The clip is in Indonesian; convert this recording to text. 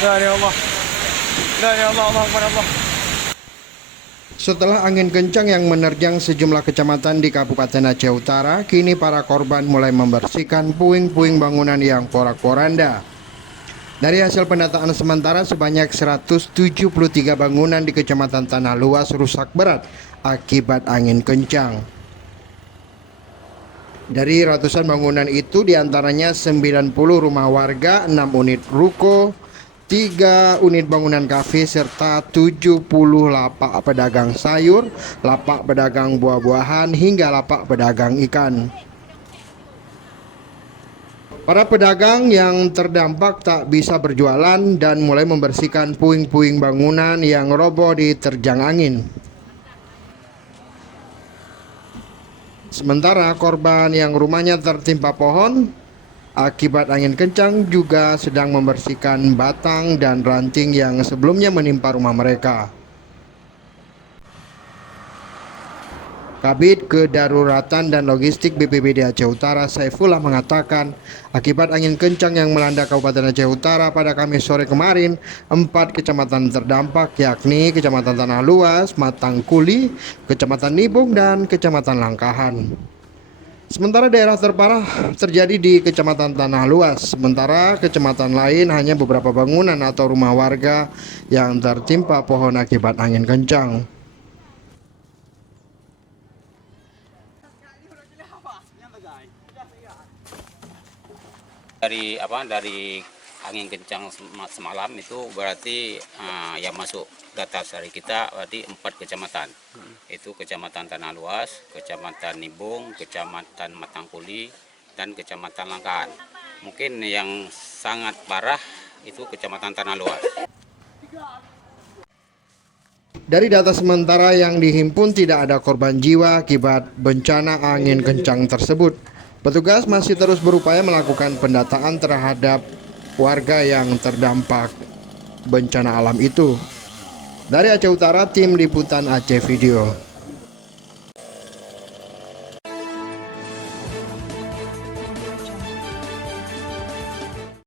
La ilaha illallah. La ilaha illallah. Allahu Akbar Allah. Setelah angin kencang yang menerjang sejumlah kecamatan di Kabupaten Aceh Utara, kini para korban mulai membersihkan puing-puing bangunan yang porak-poranda. Dari hasil pendataan sementara, sebanyak 173 bangunan di Kecamatan Tanah Luas rusak berat akibat angin kencang. Dari ratusan bangunan itu, diantaranya 90 rumah warga, 6 unit ruko, 3 unit bangunan kafe, serta 70 lapak pedagang sayur, lapak pedagang buah-buahan, hingga lapak pedagang ikan. Para pedagang yang terdampak tak bisa berjualan dan mulai membersihkan puing-puing bangunan yang roboh diterjang angin. Sementara korban yang rumahnya tertimpa pohon akibat angin kencang juga sedang membersihkan batang dan ranting yang sebelumnya menimpa rumah mereka. Kabid Kedaruratan dan Logistik BPBD Aceh Utara Saifullah mengatakan, akibat angin kencang yang melanda Kabupaten Aceh Utara pada Kamis sore kemarin, 4 kecamatan terdampak yakni Kecamatan Tanah Luas, Matangkuli, Kecamatan Nibung, dan Kecamatan Langkahan. Sementara daerah terparah terjadi di Kecamatan Tanah Luas, sementara kecamatan lain hanya beberapa bangunan atau rumah warga yang tertimpa pohon akibat angin kencang. Dari angin kencang semalam itu berarti yang masuk data dari kita berarti 4 kecamatan. Itu Kecamatan Tanah Luas, Kecamatan Nibung, Kecamatan Matangkuli, dan Kecamatan Langkahan. Mungkin yang sangat parah itu Kecamatan Tanah Luas. Dari data sementara yang dihimpun, tidak ada korban jiwa akibat bencana angin kencang tersebut. Petugas masih terus berupaya melakukan pendataan terhadap warga yang terdampak bencana alam itu. Dari Aceh Utara, tim liputan Aceh Video.